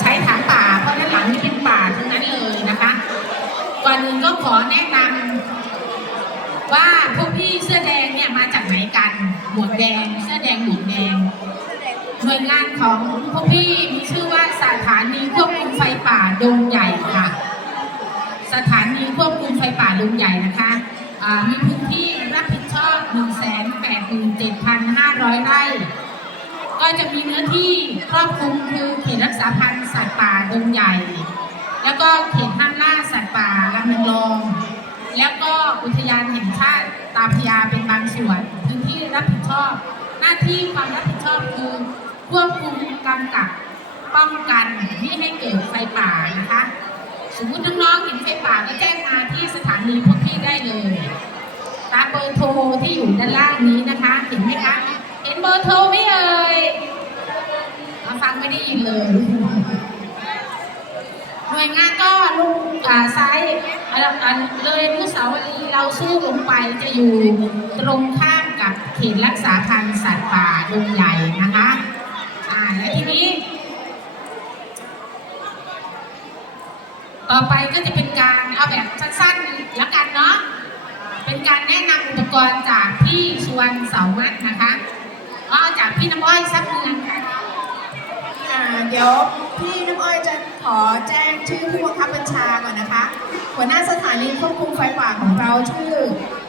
ใช้ถางป่า เพราะด้านหลังนี่เป็นป่าทั้งนั้นเลยนะคะ ก่อนอื่นก็ขอแนะนำว่าพวกพี่เสื้อแดงเนี่ยมาจากไหนกันหมวกแดง เสื้อแดงหมวกแดงหน่วยงานของพวกพี่มีชื่อว่าสถานีควบคุมไฟป่าดงใหญ่ค่ะ สถานีควบคุมไฟป่าดงใหญ่นะคะมี จะมีเนื้อที่ครอบคลุมคือเขตรักษาพันธุ์สัตว์ป่าดงใหญ่ แล้วก็เขตห้ามล่าสัตว์ป่าลำนางรอง แล้วก็อุทยานแห่งชาติตาพยาเป็นบางส่วนพื้นที่รับผิดชอบ หน้าที่ความรับผิดชอบคือควบคุมกำกับป้องกันไม่ให้เกิดไฟป่านะคะ สมมติน้องๆเห็นไฟป่าก็แจ้งมาที่สถานีพวกพี่ได้เลยตามเบอร์โทรที่อยู่ด้านล่างนี้นะคะ เห็นไหมคะ เห็นเบอร์โทรไหมเอ่ย ฟังไม่ได้ยินเลย หน่วยงานก็ลงอ่าซ้ายอ่าอ่าเลยอนุสาวรีย์เราสู้ลงไปจะอยู่ตรงข้ามกับเขตรักษาพันธุ์สัตว์ป่าดงใหญ่นะคะอ่าและทีนี้ ต่อไปก็จะเป็นการเอาแบบสั้นๆแล้วกันเนาะเป็นการแนะนำอุปกรณ์จากพี่ชวนเสามัดนะคะก็จากพี่น้ำอ้อยสักเมืองค่ะ เดี๋ยวพี่น้ำอ้อยจะขอแจ้งชื่อผู้บังคับบัญชาก่อนนะคะ หัวหน้าสถานีควบคุมไฟป่าของเราชื่อ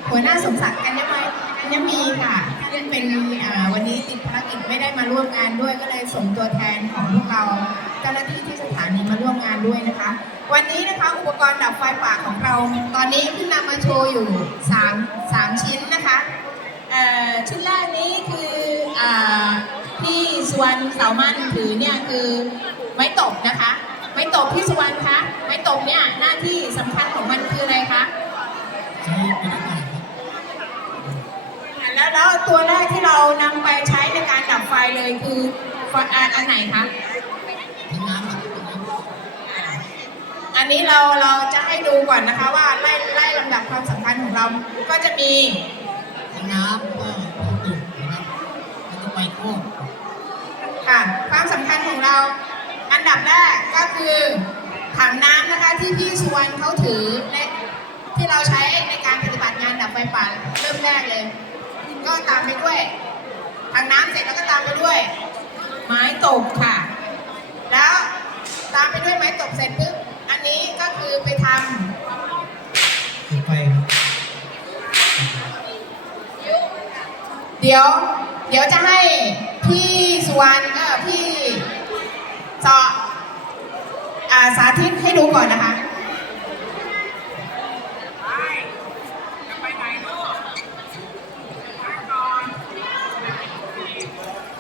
หัวหน้าสมศักดิ์กัญญามัยกัญญามีค่ะท่านเป็นวันนี้ติดภารกิจไม่ได้มาร่วมงานด้วยก็เลยส่งตัวแทนของพวกเราเจ้าหน้าที่ที่สถานีมาร่วมงานด้วยนะคะ วันนี้นะคะอุปกรณ์ดับไฟป่าของเรา ตอนนี้ขึ้นนำมาโชว์อยู่สามสามชิ้นนะคะ เอ่อชิ้นแรกนี้คืออาที่ส วรรณเสามันถือเนี่ยคือไม้ตบนะคะ ไม้ตบที่สวรรณคะไม้ตบเนี่ยหน้าที่สำคัญของมันคืออะไรคะใช้พนักงานครับอ่าแล้วแล้วตัวแรกที่เรานำไปใช้ในการดับไฟเลยคือไฟอ่าอันไหนคะทิ้งน้ำครับทิ้งน้ำอันนี้เราเราจะให้ดูก่อนนะคะว่าไล่ไล่ลำดับความสำคัญของเราก็จะมีทิ้งน้ำก็ถูกตุ่มนะครับแล้วก็ไปโคก ค่ะ ความสำคัญของเราอันดับแรกก็คือถังน้ำนะคะที่พี่สุวรรณเขาถือและที่เราใช้ในการปฏิบัติงานดับไฟป่าเริ่มแรกเลย ก็ตามไปด้วยถังน้ำเสร็จแล้วก็ตามไปด้วย ไม้ตบค่ะ แล้วตามไปด้วยไม้ตบเสร็จปุ๊บอันนี้ก็คือไปทำถูกไฟครับเดี๋ยว เดี๋ยวจะให้ พี่สุวรรณก็พี่เจาะสาธิตให้ดูก่อนนะคะ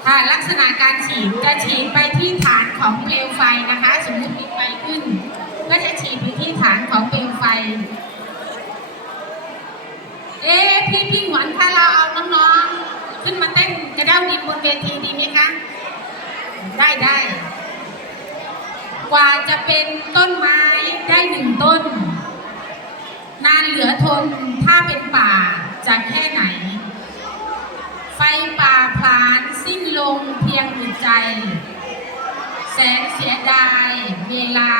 ค่ะลักษณะการฉีดจะฉีดไปที่ฐานของเปลวไฟนะคะ สมมติมีไฟขึ้น ก็จะฉีดไปที่ฐานของเปลวไฟ เอ๊พี่พี่หวนถ้าเราเอาน้องๆ ขึ้นมาเต้นกระเด้าดินบนเวที ไหมคะได้ได้ กว่าจะเป็นต้นไม้ได้หนึ่งต้น นานเหลือทนถ้าเป็นป่าจะแค่ไหน ไฟป่าพลานสิ้นลงเพียงอึดใจ แสนเสียดายเวลา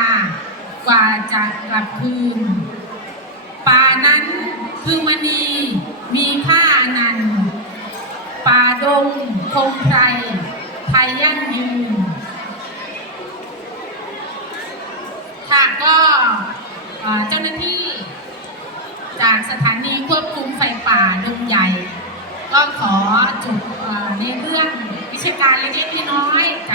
กว่าจะกลับคืน ป่านั้นคือมณีมีค่านันป่าดงคงไพร ยยั่งยืนค่ะก็เจ้าหน้าที่ จากสถานีควบคุมไฟป่าดงใหญ่ ก็ขอจบในเรื่องวิชาการเล็กๆน้อยๆ